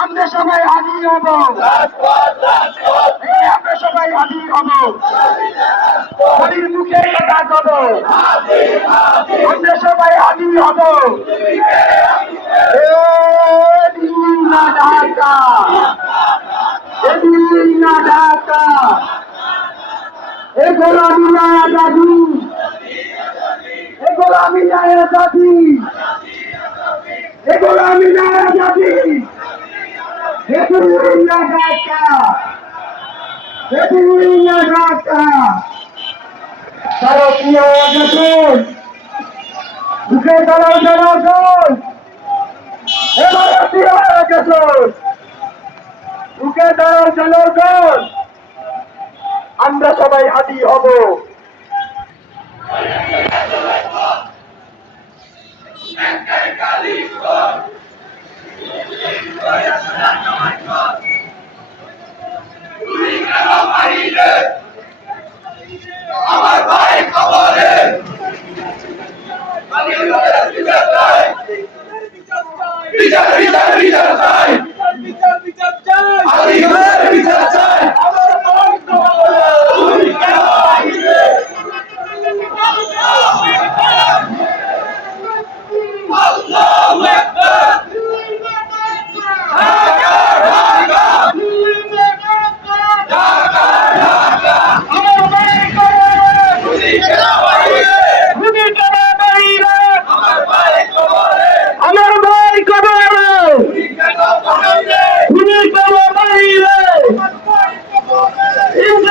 আমরা সবাই হাজির হব আমরা সবাই হাজির হব হরির মুখে কথা কব আমরা সবাই হাজির হব না ঢাকা। এ দিল্লি না ঢাকা এ গোলামি না আজাদি এ গোলামি না আজাদি এ গোলামি না আজাদি এ দিল্লি আগ্রাসন বুকে দাঁড়াও জনগণ আমরা সবাই হাতি হব। বিচার বিচার বিচার চাই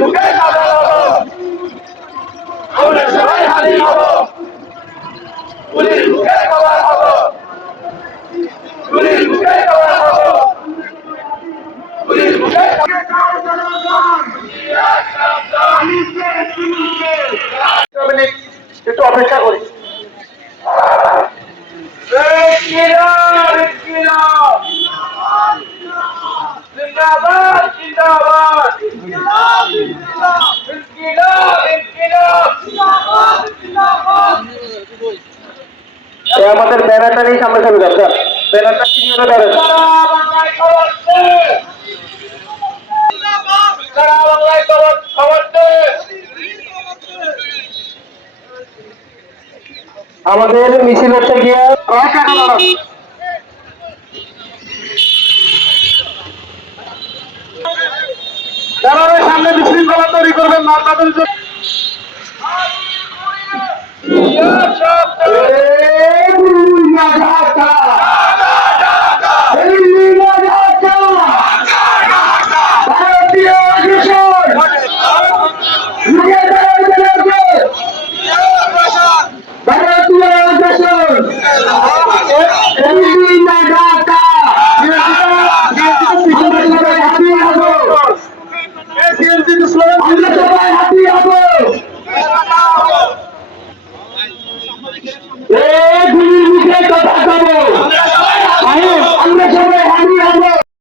পুলিশ মুখে কথা বলো আমরা সবাই হারিয়ে হব পুলিশ মুখে কথা হব পুলিশ মুখে কথা হব পুলিশ মুখে একটু অপেক্ষা করি জিন্দাবাদ জিন্দাবাদ আমাদের ব্যানারটা সামনে চলে আমাদের মিছিল হচ্ছে গিয়ে সামনে বিশৃঙ্খলা তৈরি করবেন না তাদের না